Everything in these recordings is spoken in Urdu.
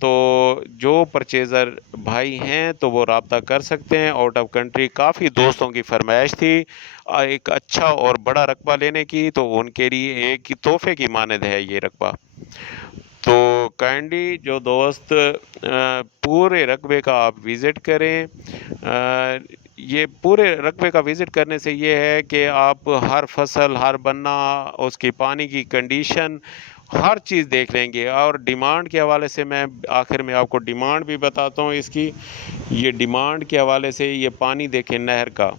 تو جو پرچیزر بھائی ہیں تو وہ رابطہ کر سکتے ہیں. آؤٹ آف کنٹری کافی دوستوں کی فرمائش تھی ایک اچھا اور بڑا رقبہ لینے کی، تو ان کے لیے ایک تحفے کی مانند ہے یہ رقبہ. تو کائنڈلی جو دوست پورے رقبے کا آپ وزٹ کریں. یہ پورے رقبے کا وزٹ کرنے سے یہ ہے کہ آپ ہر فصل، ہر بننا، اس کی پانی کی کنڈیشن، ہر چیز دیکھ لیں گے. اور ڈیمانڈ کے حوالے سے میں آخر میں آپ کو ڈیمانڈ بھی بتاتا ہوں اس کی. یہ ڈیمانڈ کے حوالے سے یہ پانی دیکھیں نہر کا،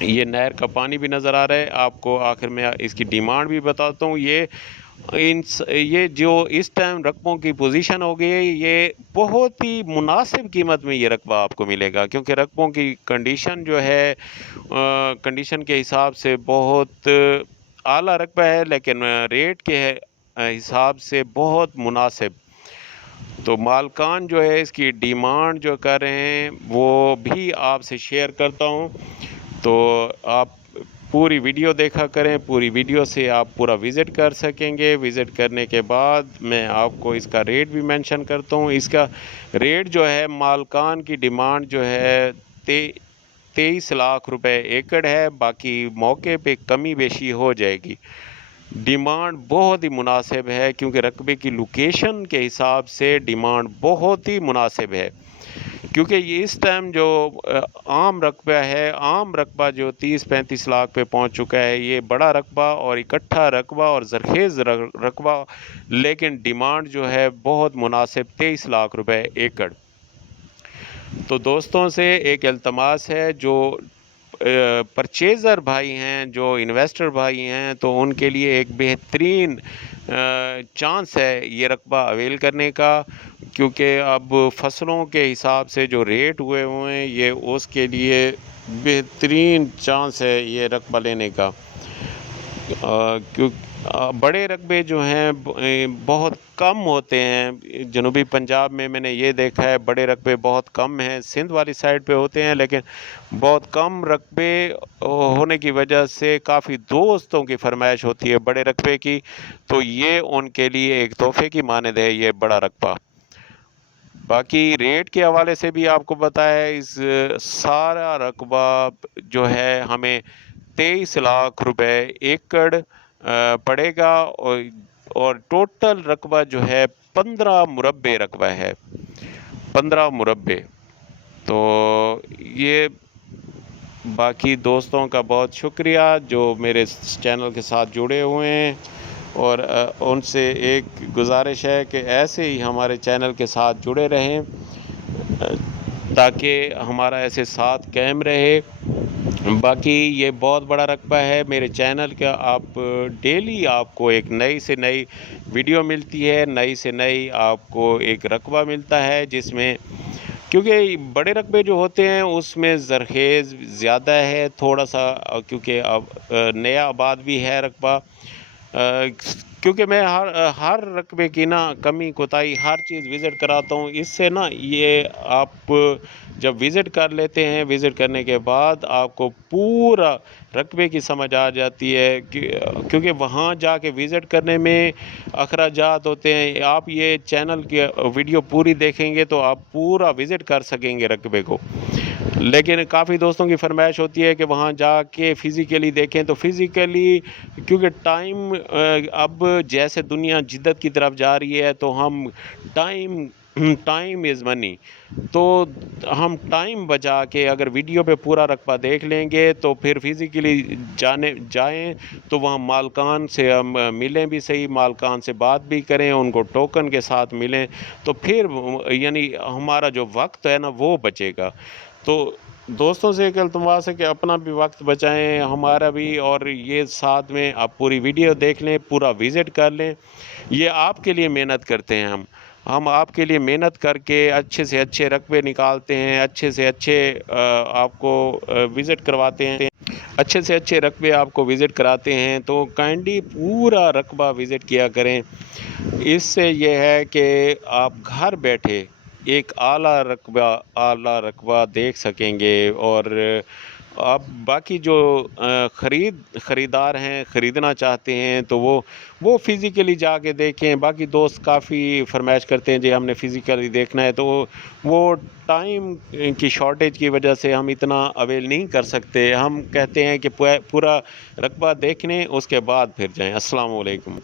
یہ نہر کا پانی بھی نظر آ رہا ہے آپ کو. آخر میں اس کی ڈیمانڈ بھی بتاتا ہوں. یہ جو اس ٹائم رقبوں کی پوزیشن ہو گئی ہے، یہ بہت ہی مناسب قیمت میں یہ رقبہ آپ کو ملے گا، کیونکہ رقبوں کی کنڈیشن جو ہے کنڈیشن کے حساب سے بہت اعلیٰ رقبہ ہے، لیکن ریٹ کے حساب سے بہت مناسب. تو مالکان جو ہے اس کی ڈیمانڈ جو کر رہے ہیں وہ بھی آپ سے شیئر کرتا ہوں. تو آپ پوری ویڈیو دیکھا کریں، پوری ویڈیو سے آپ پورا وزٹ کر سکیں گے. وزٹ کرنے کے بعد میں آپ کو اس کا ریٹ بھی مینشن کرتا ہوں. اس کا ریٹ جو ہے مالکان کی ڈیمانڈ جو ہے 23 لاکھ روپے ایکڑ ہے. باقی موقع پہ کمی بیشی ہو جائے گی. ڈیمانڈ بہت ہی مناسب ہے، کیونکہ رقبے کی لوکیشن کے حساب سے ڈیمانڈ بہت ہی مناسب ہے. کیونکہ یہ اس ٹائم جو عام رقبہ ہے، عام رقبہ جو 30-35 لاکھ پہ پہنچ چکا ہے، یہ بڑا رقبہ اور اکٹھا رقبہ اور زرخیز رقبہ، لیکن ڈیمانڈ جو ہے بہت مناسب 23 لاکھ روپے ایکڑ. تو دوستوں سے ایک التماس ہے، جو پرچیزر بھائی ہیں، جو انویسٹر بھائی ہیں، تو ان کے لیے ایک بہترین چانس ہے یہ رقبہ اویل کرنے کا. کیونکہ اب فصلوں کے حساب سے جو ریٹ ہوئے ہیں، یہ اس کے لیے بہترین چانس ہے یہ رقبہ لینے کا. بڑے رقبے جو ہیں بہت کم ہوتے ہیں. جنوبی پنجاب میں نے یہ دیکھا ہے بڑے رقبے بہت کم ہیں. سندھ والی سائڈ پہ ہوتے ہیں، لیکن بہت کم رقبے ہونے کی وجہ سے کافی دوستوں کی فرمائش ہوتی ہے بڑے رقبے کی. تو یہ ان کے لیے ایک تحفے کی مانند ہے یہ بڑا رقبہ. باقی ریٹ کے حوالے سے بھی آپ کو بتایا ہے، اس سارا رقبہ جو ہے ہمیں 23 لاکھ روپے ایکڑ پڑے گا. اور ٹوٹل رقبہ جو ہے 15 مربع رقبہ ہے، 15 مربع. تو یہ باقی دوستوں کا بہت شکریہ جو میرے چینل کے ساتھ جڑے ہوئے ہیں. اور ان سے ایک گزارش ہے کہ ایسے ہی ہمارے چینل کے ساتھ جڑے رہیں، تاکہ ہمارا ایسے ساتھ قائم رہے. باقی یہ بہت بڑا رقبہ ہے. میرے چینل کا آپ ڈیلی آپ کو ایک نئی سے نئی ویڈیو ملتی ہے، نئی سے نئی آپ کو ایک رقبہ ملتا ہے، جس میں کیونکہ بڑے رقبے جو ہوتے ہیں اس میں زرخیز زیادہ ہے تھوڑا سا، کیونکہ اب نیا آباد بھی ہے رقبہ. کیونکہ میں ہر رقبے کی نا کمی کوتاہی ہر چیز وزٹ کراتا ہوں. اس سے نا یہ آپ جب وزٹ کر لیتے ہیں، وزٹ کرنے کے بعد آپ کو پورا رقبے کی سمجھ آ جاتی ہے. کیونکہ وہاں جا کے وزٹ کرنے میں اخراجات ہوتے ہیں. آپ یہ چینل کی ویڈیو پوری دیکھیں گے تو آپ پورا وزٹ کر سکیں گے رقبے کو. لیکن کافی دوستوں کی فرمائش ہوتی ہے کہ وہاں جا کے فزیکلی دیکھیں. تو فزیکلی کیونکہ ٹائم اب جیسے دنیا جدت کی طرف جا رہی ہے، تو ہم ٹائم از منی. تو ہم ٹائم بچا کے اگر ویڈیو پہ پورا رقبہ دیکھ لیں گے تو پھر فزیکلی جائیں تو وہاں مالکان سے ہم ملیں بھی صحیح، مالکان سے بات بھی کریں، ان کو ٹوکن کے ساتھ ملیں. تو پھر یعنی ہمارا جو وقت ہے نا وہ بچے گا. تو دوستوں سے ایک التماس ہے کہ اپنا بھی وقت بچائیں، ہمارا بھی، اور یہ ساتھ میں آپ پوری ویڈیو دیکھ لیں، پورا وزٹ کر لیں. یہ آپ کے لیے محنت کرتے ہیں ہم آپ کے لیے محنت کر کے اچھے سے اچھے رقبے نکالتے ہیں، اچھے سے اچھے آپ کو وزٹ کرواتے ہیں، اچھے سے اچھے رقبے آپ کو وزٹ کراتے ہیں. تو کائنڈلی پورا رقبہ وزٹ کیا کریں. اس سے یہ ہے کہ آپ گھر بیٹھے ایک اعلیٰ رقبہ دیکھ سکیں گے. اور اب باقی جو خریدار ہیں خریدنا چاہتے ہیں تو وہ فزیکلی جا کے دیکھیں. باقی دوست کافی فرمائش کرتے ہیں جی ہم نے فزیکلی دیکھنا ہے, تو وہ ٹائم کی شارٹیج کی وجہ سے ہم اتنا اویل نہیں کر سکتے. ہم کہتے ہیں کہ پورا رقبہ دیکھ لیں اس کے بعد پھر جائیں. السلام علیکم.